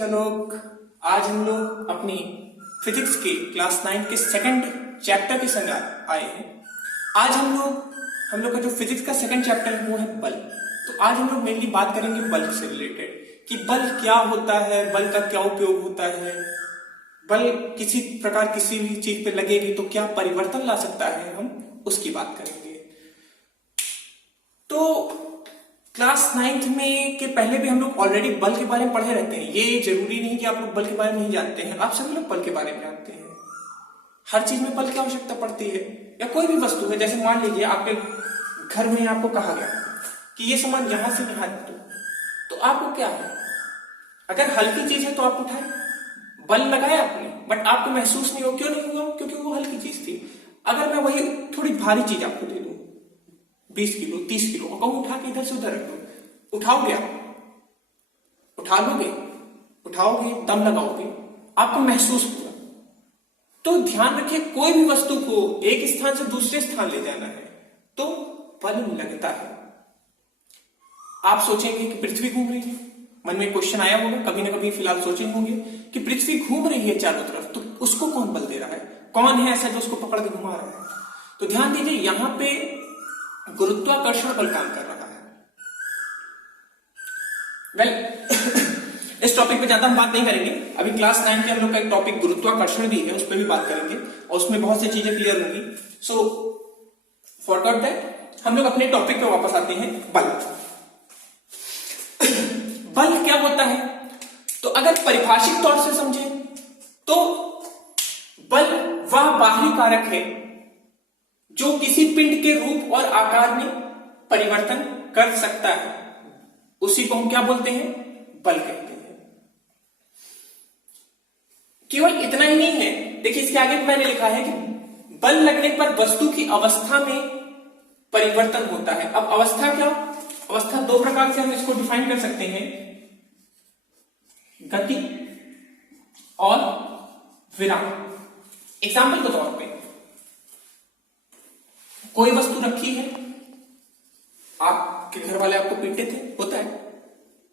लोग आज हम लोग अपनी फिजिक्स के क्लास 9 के सेकंड चैप्टर के संग आए हैं। आज हम लोग का जो फिजिक्स का सेकंड चैप्टर है वो है बल। तो आज हम लोग मेनली बात करेंगे बल से रिलेटेड कि बल क्या होता है, बल का क्या उपयोग होता है, बल किसी प्रकार किसी भी चीज पे लगेगी तो क्या परिवर्तन ला सकता है, हम उसकी बात करेंगे। तो क्लास 9th में के पहले भी हम लोग ऑलरेडी बल के बारे में पढ़े रहते हैं। ये जरूरी नहीं कि आप लोग बल के बारे में नहीं जानते हैं, आप सभी लोग बल के बारे में जानते हैं। हर चीज में बल की आवश्यकता पड़ती है, या कोई भी वस्तु है। जैसे मान लीजिए आपके घर में आपको कहा गया कि ये सामान यहां से यहां रख दो, तो आपको क्या है, अगर हल्की चीज है तो आप उठाए, बल लगाया आपने, बट आपको महसूस नहीं हो। क्यों नहीं हुआ? क्योंकि वो हल्की चीज थी। अगर मैं वही थोड़ी भारी चीज आपको दे दूं, 20 किलो 30 किलो, और कहूं उठा के इधर से उधर रख दो, उठाओगे आप? उठा लोगे? उठाओगे, दम लगाओगे, आपको महसूस होगा। तो ध्यान रखिए, कोई भी वस्तु को एक स्थान से दूसरे स्थान ले जाना है तो बल लगता है। आप सोचेंगे कि पृथ्वी घूम रही है, मन में क्वेश्चन आया होगा कभी ना कभी, फिलहाल सोचे होंगे कि पृथ्वी घूम रही है चारों तरफ, तो उसको कौन बल दे रहा है? कौन है ऐसा जो उसको पकड़ के घुमा रहा है? तो ध्यान दीजिए, यहां पे गुरुत्वाकर्षण बल काम कर रहा है। इस टॉपिक पे ज्यादा हम बात नहीं करेंगे। अभी क्लास 9 के हम लोग का एक टॉपिक गुरुत्वाकर्षण भी है, उस पर भी बात करेंगे और उसमें बहुत सी चीजें क्लियर होंगी। सो फॉरगॉट दैट, हम लोग अपने टॉपिक पे वापस आते हैं। बल बल क्या होता है? तो अगर परिभाषिक तौर से समझे तो बल वह बाहरी कारक है जो किसी पिंड के रूप और आकार में परिवर्तन कर सकता है, उसी को हम क्या बोलते हैं? बल कहते हैं। केवल इतना ही नहीं है, देखिए इसके आगे मैंने लिखा है कि बल लगने पर वस्तु की अवस्था में परिवर्तन होता है। अब अवस्था क्या? अवस्था दो प्रकार से हम इसको डिफाइन कर सकते हैं, गति और विराम। एग्जाम्पल के तौर पे कोई वस्तु रखी है, आपके घर वाले आपको पीटते थे, होता है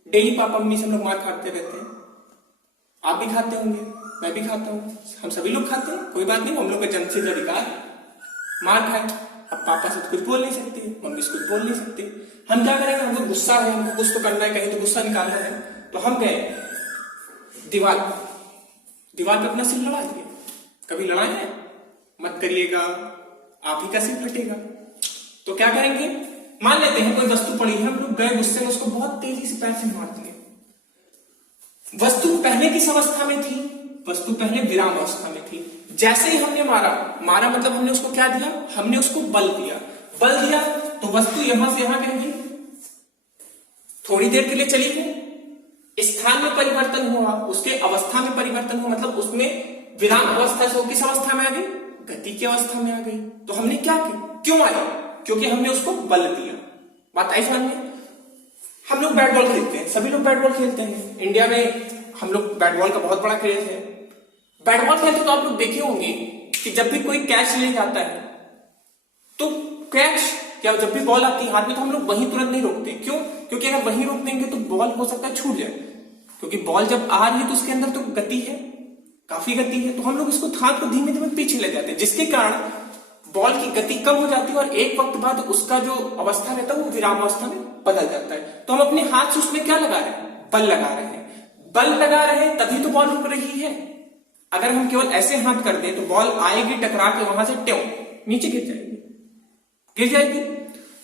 डेली, पापा मम्मी से हम लोग मार खाते रहते हैं, आप भी खाते होंगे, मैं भी खाता हूं, हम सभी लोग खाते हैं, कोई बात नहीं, हम लोग का जन्मसिद्ध अधिकार, मार खाए। अब पापा से तो कुछ बोल नहीं सकते, मम्मी से कुछ बोल नहीं सकते, हम क्या करेंगे? हमको गुस्सा है, हमको कुछ तो करना है, कहीं तो गुस्सा निकालना है, तो हम गए दीवार पे अपना सिर लड़ा दिए। कभी लड़ाए हैं? मत करिएगा, आप ही का सिर फटेगा। तो क्या करेंगे? मान लेते हैं कोई वस्तु पड़ी है, हम लोग गए गुस्से में, उसको बहुत तेजी से पैर से मार दिए। वस्तु पहले किस अवस्था में थी? वस्तु पहले विराम अवस्था में थी। जैसे ही हमने मारा मतलब हमने उसको क्या दिया? हमने उसको बल दिया। बल दिया तो वस्तु यहां से यहां कहेंगे, थोड़ी देर के लिए चली गई, स्थान में परिवर्तन हुआ, उसके अवस्था में परिवर्तन हुआ, मतलब उसमें विराम अवस्था से वो किस अवस्था में आ गई? गति की अवस्था में आ गई। तो हमने क्या किया? क्यों आई? क्योंकि हमने उसको बल दिया। बात आई समझ में? हम लोग बैट बॉल खेलते हैं, सभी लोग बैट बॉल खेलते हैं, इंडिया में हम लोग बैट बॉल का बहुत बड़ा क्रेज है। बैट बॉल खेलते तो आप लोग देखे होंगे कि जब भी कोई कैच ले जाता है तो कैच या जब भी बॉल आती है हाथ में तो हम लोग वहीं तुरंत नहीं रोकते। क्यों? क्योंकि अगर वहीं रोक देंगे तो बॉल हो सकता है छूट जाए, क्योंकि बॉल जब आ रही है तो उसके अंदर तो गति है, काफी गति है, तो हम लोग इसको हाथ को धीमे धीमे पीछे ले जाते हैं, जिसके कारण बॉल की गति कम हो जाती है और एक वक्त बाद उसका जो अवस्था रहता है वो विराम अवस्था में बदल जाता है। तो हम अपने हाथ से उसमें क्या लगा रहे हैं? बल लगा रहे हैं। बल लगा रहे हैं तभी तो बॉल रुक रही है। अगर हम केवल ऐसे हाथ कर दें तो बॉल आएगी, टकरा के वहां से ट्यों नीचे गिर जाएगी।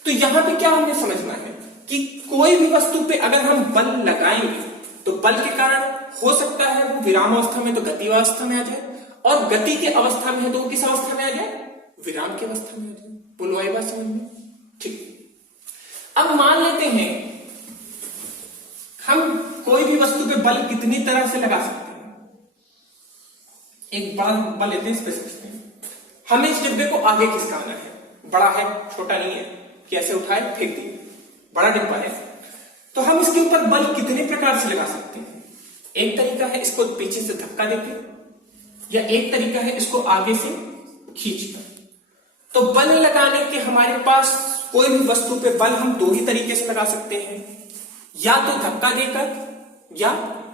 तो यहां पे क्या हमें समझना है कि कोई भी वस्तु पे अगर हम बल लगाएंगे तो बल के कारण हो सकता है वो विराम अवस्था में तो गति अवस्था में आ जाए, और गति के अवस्था में है तो वो किस अवस्था में आ जाए? विराम की अवस्था में आ जाए। बोलो आई बात समझ में? ठीक। अब मान लेते हैं हम कोई भी वस्तु पे बल कितनी तरह से लगा सकते हैं। एक बड़ा बल लेते हैं, इस पे समझते हैं। हमें इस डिब्बे को आगे खिसकाना है, बड़ा है, छोटा नहीं है कि ऐसे उठाए फेंक दिए, बड़ा डिब्बा है, तो हम इसके ऊपर बल कितने प्रकार से लगा सकते हैं? एक तरीका है इसको पीछे से धक्का देके, या एक तरीका है इसको आगे से खींचकर। तो बल लगाने के हमारे पास कोई भी वस्तु पे बल हम दो ही तरीके से लगा सकते हैं, या तो धक्का देकर या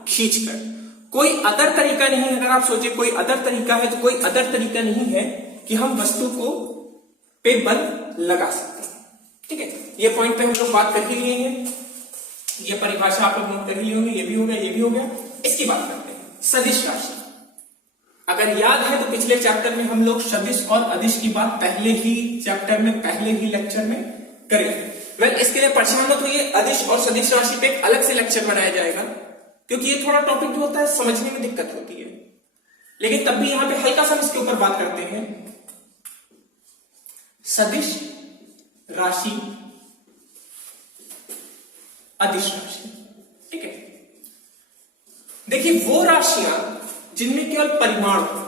खींचकर। कोई अदर तरीका नहीं है, अगर आप सोचे कोई अदर तरीका है तो कोई अदर तरीका नहीं है कि हम वस्तु को पे बल लगा सकते हैं। ठीक है, ये पॉइंट पे हम लोग बात कर ही लिए हैं, ये परिभाषा आप लोग नोट कर ही लिए होंगे, ये भी हो गया, ये भी हो गया। इसकी बात करते हैं सदिश राशि। अगर याद है तो पिछले चैप्टर में हम लोग सदिश और अदिश की बात पहले ही चैप्टर में, पहले ही लेक्चर में करेंगे। वेल, इसके लिए परेशान मत होइए, अदिश और सदिश राशि पे एक अलग से लेक्चर बनाया जाएगा, क्योंकि ये थोड़ा टॉपिक जो होता है समझने में दिक्कत होती है। लेकिन तब भी यहां पे हल्का सा इसके ऊपर बात करते हैं। सदिश राशि, अदिश राशि। ठीक है, देखिए वो राशियां जिनमें केवल परिमाण हो,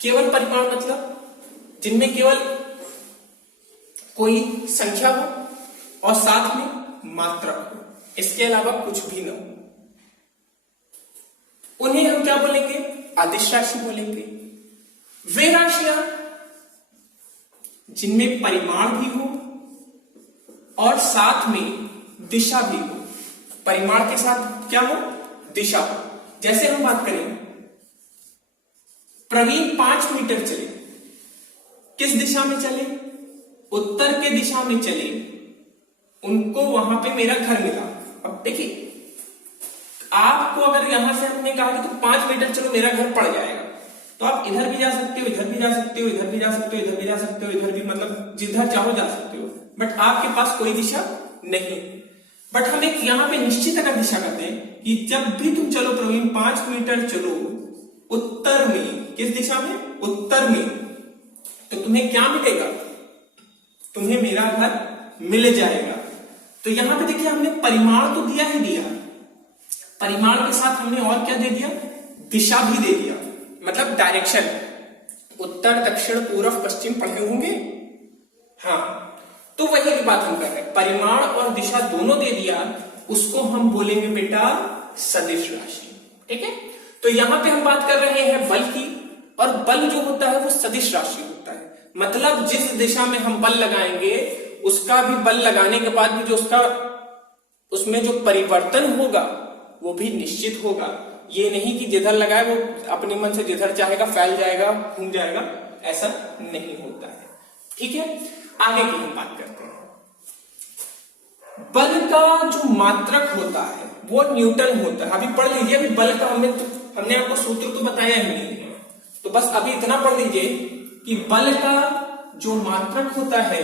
केवल परिमाण मतलब जिनमें केवल कोई संख्या हो और साथ में मात्रा हो, इसके अलावा कुछ भी न हो, उन्हें हम क्या बोलेंगे? अदिश राशि बोलेंगे। वे राशियां जिनमें परिमाण भी हो और साथ में दिशा भी हो, परिमाण के साथ क्या हो? दिशा हो। जैसे हम बात करें, प्रवीण 5 मीटर चले, किस दिशा में चले? उत्तर के दिशा में चले, उनको वहां पे मेरा घर मिला। अब देखिए, आपको अगर यहां से हमने कहा कि तो 5 मीटर चलो मेरा घर पड़ जाएगा, तो आप इधर भी जा सकते हो, इधर भी जा सकते हो, इधर भी जा सकते हो, इधर भी जा सकते हो, इधर भी, मतलब जिधर चाहो जा सकते हो, बट आपके पास कोई दिशा नहीं। बट हम एक यहां पे निश्चित अगर दिशा करते हैं कि जब भी तुम चलो प्रवीण 5 मीटर चलो उत्तर में, किस दिशा में? उत्तर में, तो तुम्हें क्या मिलेगा? तुम्हें मेरा घर मिल जाएगा। तो यहां पे देखिए हमने परिमाण तो दिया ही दिया, परिमाण के साथ हमने और क्या दे दिया? दिशा भी दे दिया, मतलब डायरेक्शन। उत्तर, दक्षिण, पूर्व, पश्चिम पढ़े होंगे। हाँ, तो वही की बात हम कर रहे हैं, परिमाण और दिशा दोनों दे दिया, उसको हम बोलेंगे बेटा सदिश राशि। ठीक है, तो यहां पे हम बात कर रहे हैं बल की, और बल जो होता है वो सदिश राशि होता है। मतलब जिस दिशा में हम बल लगाएंगे, उसका भी बल लगाने के बाद भी जो उसका, उसमें जो परिवर्तन होगा वो भी निश्चित होगा। ये नहीं कि जिधर लगाए वो अपने मन से जिधर चाहेगा फैल जाएगा, घूम जाएगा, ऐसा नहीं होता है। ठीक है, आगे की हम बात करते हैं। बल का जो मात्रक होता है वो न्यूटन होता है। अभी पढ़ लीजिए, अभी बल का हमने आपको सूत्र तो बताया ही नहीं है, तो बस अभी इतना पढ़ लीजिए कि बल का जो मात्रक होता है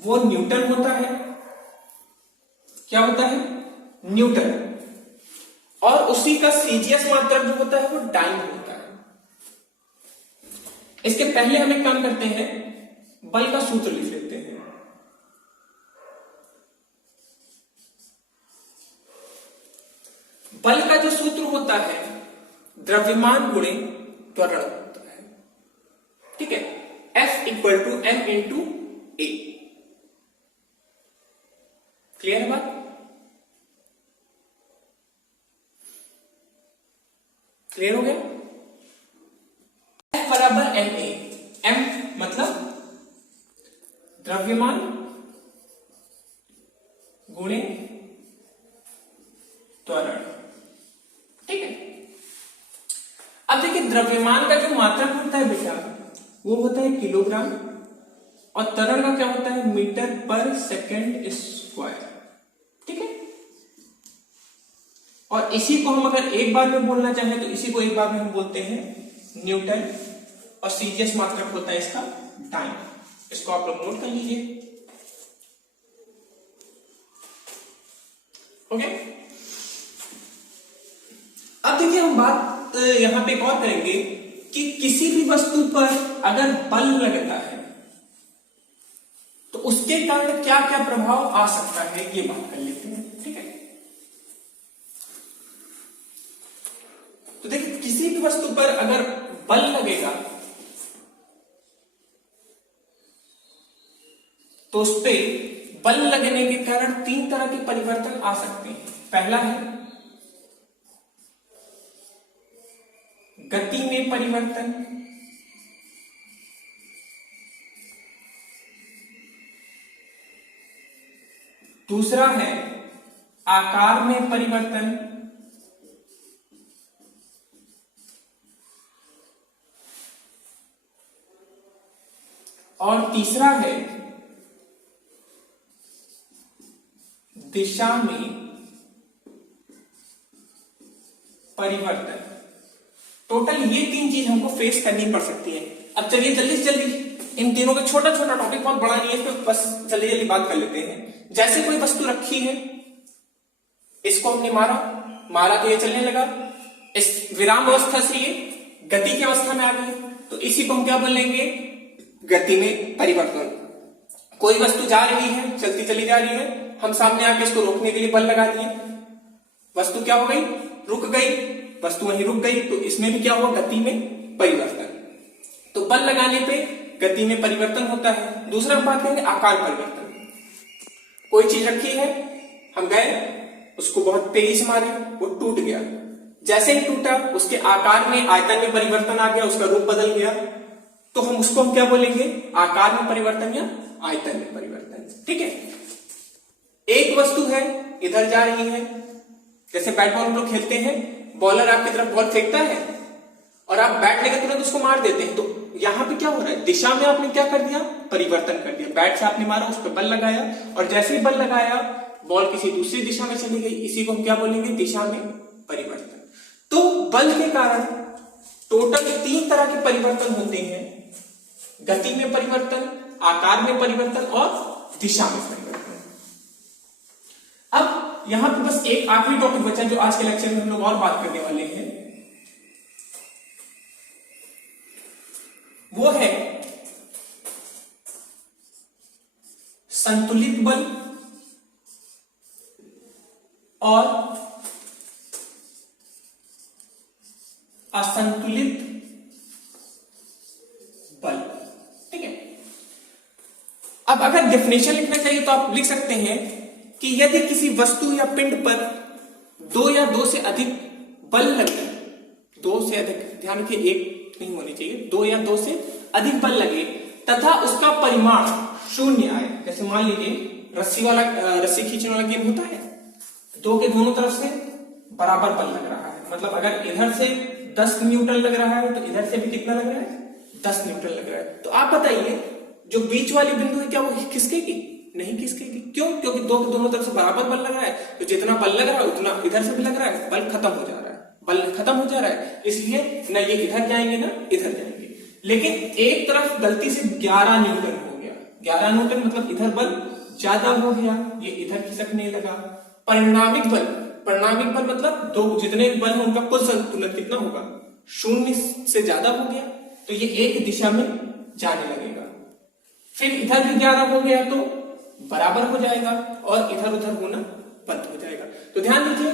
वो न्यूटन होता है। क्या होता है? न्यूटन। और उसी का सीजीएस मात्रक जो होता है वो डाइन होता है। इसके पहले हम एक काम करते हैं, बल का सूत्र लिख लेते हैं। बल का जो सूत्र होता है द्रव्यमान गुणे त्वरण होता है। ठीक है, F equal to M into a. Clear है बात? क्लियर हो गया? F बराबर एम ए। M मतलब द्रव्यमान गुणे त्वरण। ठीक है, अब देखिए द्रव्यमान का जो मात्रक होता है बेटा वो होता है किलोग्राम, और त्वरण का क्या होता है? मीटर पर सेकंड स्क्वायर। ठीक है, और इसी को हम अगर एक बार में बोलना चाहें तो इसी को एक बार में हम बोलते हैं न्यूटन, और सीजीएस मात्रक होता है इसका डाइन। इसको आप लोग नोट कर लीजिए। ओके, अब देखिए हम बात यहां पे एक और करेंगे कि किसी भी वस्तु पर अगर बल लगता है तो उसके कारण क्या क्या प्रभाव आ सकता है, ये बात कर लेते हैं। ठीक है, तो देखिए किसी भी वस्तु पर अगर बल लगेगा तो उस पे बल लगने के कारण 3 तरह के परिवर्तन आ सकते हैं। पहला है गति में परिवर्तन, दूसरा है आकार में परिवर्तन, और तीसरा है दिशा में परिवर्तन। टोटल ये 3 चीज हमको फेस करनी पड़ सकती है। अब चलिए जल्दी से जल्दी इन तीनों का छोटा छोटा टॉपिक, बहुत बड़ा नहीं है, तो बस जल्दी जल्दी बात कर लेते हैं। जैसे कोई वस्तु रखी है, इसको हमने मारा तो ये चलने लगा, इस विराम अवस्था से ये गति की अवस्था में आ गई, तो इसी को हम क्या बोलेंगे, गति में परिवर्तन। कोई वस्तु जा रही है, चलती चली जा रही है, हम सामने आके इसको रोकने के लिए बल लगा दिए, वस्तु क्या हो गई, रुक गई, वस्तु वहीं रुक गई, तो इसमें भी क्या हुआ, गति में परिवर्तन। तो बल लगाने पे गति में परिवर्तन होता है। दूसरा बात करेंगे आकार परिवर्तन। कोई चीज रखी है, हम गए उसको बहुत तेजी से मारे, वो टूट गया, जैसे ही टूटा उसके आकार में आयतन में परिवर्तन आ गया, उसका रूप बदल गया, तो हम उसको क्या बोलेंगे, आकार में परिवर्तन या आयतन में परिवर्तन। ठीक है, एक वस्तु है इधर जा रही है, जैसे बैट बॉल हम लोग खेलते हैं, बॉलर आपकी तरफ बॉल फेंकता है और आप बैट लेकर तुरंत उसको मार देते हैं, तो यहां पे क्या हो रहा है, दिशा में आपने क्या कर दिया, परिवर्तन कर दिया। बैट से आपने मारा, उस पर बल लगाया, और जैसे ही बल लगाया बॉल किसी दूसरी दिशा में चली गई, इसी को हम क्या बोलेंगे, दिशा में परिवर्तन। तो बल के कारण टोटल 3 तरह के परिवर्तन होते हैं, गति में परिवर्तन, आकार में परिवर्तन और दिशा में परिवर्तन। अब यहां पे बस एक आखिरी टॉपिक बचा जो आज के लेक्चर में हम लोग और बात करने वाले हैं, वो है संतुलित बल और असंतुलित बल। ठीक है, अब अगर डेफिनेशन लिखना चाहिए तो आप लिख सकते हैं कि यदि किसी वस्तु या पिंड पर 2 या 2 से अधिक बल लगे, 2 से अधिक, ध्यान रखिए एक नहीं होनी चाहिए, 2 या 2 से अधिक बल लगे तथा उसका परिमाण 0 आए। जैसे मान लीजिए रस्सी खींचने वाला गेम होता है, 2 के दोनों तरफ से बराबर बल लग रहा है, मतलब अगर इधर से 10 न्यूटन लग रहा है तो इधर से भी कितना लग रहा है, 10 न्यूटन लग रहा है। तो आप बताइए जो बीच वाली बिंदु है क्या वो खिसकेगी, नहीं खिसकेगी। क्यों, क्योंकि 2 के दोनों तरफ से बराबर बल लग रहा है, तो जितना बल लग रहा है उतना इधर से भी लग रहा है, बल खत्म हो जा रहा है, बल खत्म हो जा रहा है, इसलिए ना ये इधर जाएंगे ना इधर जाएंगे। लेकिन एक तरफ गलती से 11 न्यूटन हो गया, 11 न्यूटन मतलब इधर बल ज्यादा हो गया, ये इधर खिसकने लगा। परिणामिक बल मतलब 2 जितने बल है उनका कुल संतुलन कितना होगा, 0 से ज्यादा हो गया, तो ये एक दिशा में जाने लगेगा। फिर इधर भी 11 हो गया तो बराबर हो जाएगा और इधर उधर होना बंद हो जाएगा। तो ध्यान रखिए,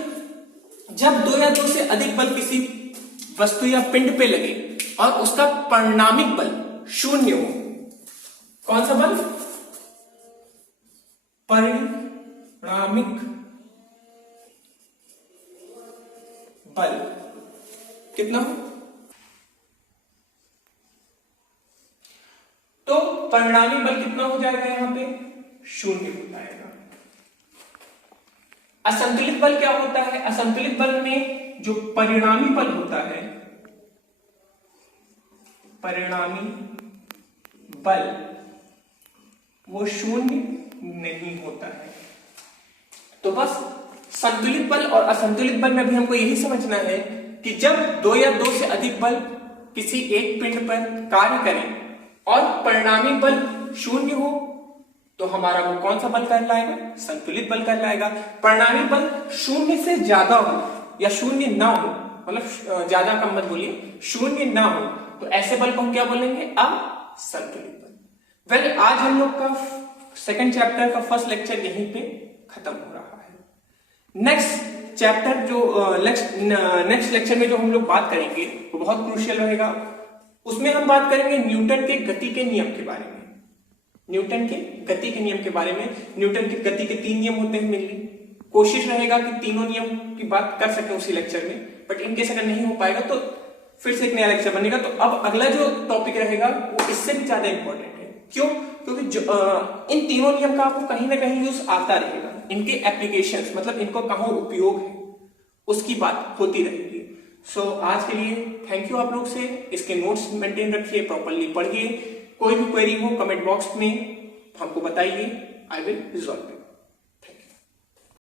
जब 2 या 2 से अधिक बल किसी वस्तु या पिंड पे लगे और उसका परिणामिक बल 0 हो, कौन सा बल, परिणामिक बल कितना हो, तो परिणामी बल कितना हो जाएगा, यहां पे 0 हो जाएगा। असंतुलित बल क्या होता है, असंतुलित बल में जो परिणामी बल होता है, परिणामी बल वो 0 नहीं होता है। तो बस संतुलित बल और असंतुलित बल में भी हमको यही समझना है कि जब 2 या 2 से अधिक बल किसी एक पिंड पर कार्य करें और परिणामी बल 0 हो तो हमारा वो कौन सा बल कहलाएगा, संतुलित बल कहलाएगा। परिणामी बल 0 से ज्यादा हो या 0 ना हो, मतलब ज्यादा कम मत बोलिए, 0 ना हो, तो ऐसे बल को हम क्या बोलेंगे, असंतुलित बल। वेल, आज हम लोग का 2nd चैप्टर का 1st लेक्चर यहीं पे खत्म हो रहा है। नेक्स्ट चैप्टर जो नेक्स्ट लेक्चर में जो हम लोग बात करेंगे वो बहुत क्रूशियल रहेगा। उसमें हम बात करेंगे न्यूटन के गति के नियम के बारे में, न्यूटन के गति के नियम के बारे में। न्यूटन की गति के 3 नियम होते हैं मेनली। कोशिश रहेगा कि तीनों नियम की बात कर सके उसी लेक्चर में, बट इनकेस अगर नहीं हो पाएगा तो फिर से एक नया लेक्चर बनेगा। तो अब अगला जो टॉपिक रहेगा वो इससे भी ज्यादा इंपॉर्टेंट है। क्यों? क्योंकि इन तीनों नियम का आपको कहीं ना कहीं यूज आता रहेगा, इनके एप्लीकेशंस मतलब इनको कहाँ उपयोग है उसकी बात होती रहेगी। सो आज के लिए थैंक यू आप लोग से। इसके नोट्स मेंटेन रखिए, प्रॉपरली पढ़िए, कोई भी क्वेरी हो कमेंट बॉक्स में हमको बताइए, आई विल रिजॉल्व इट।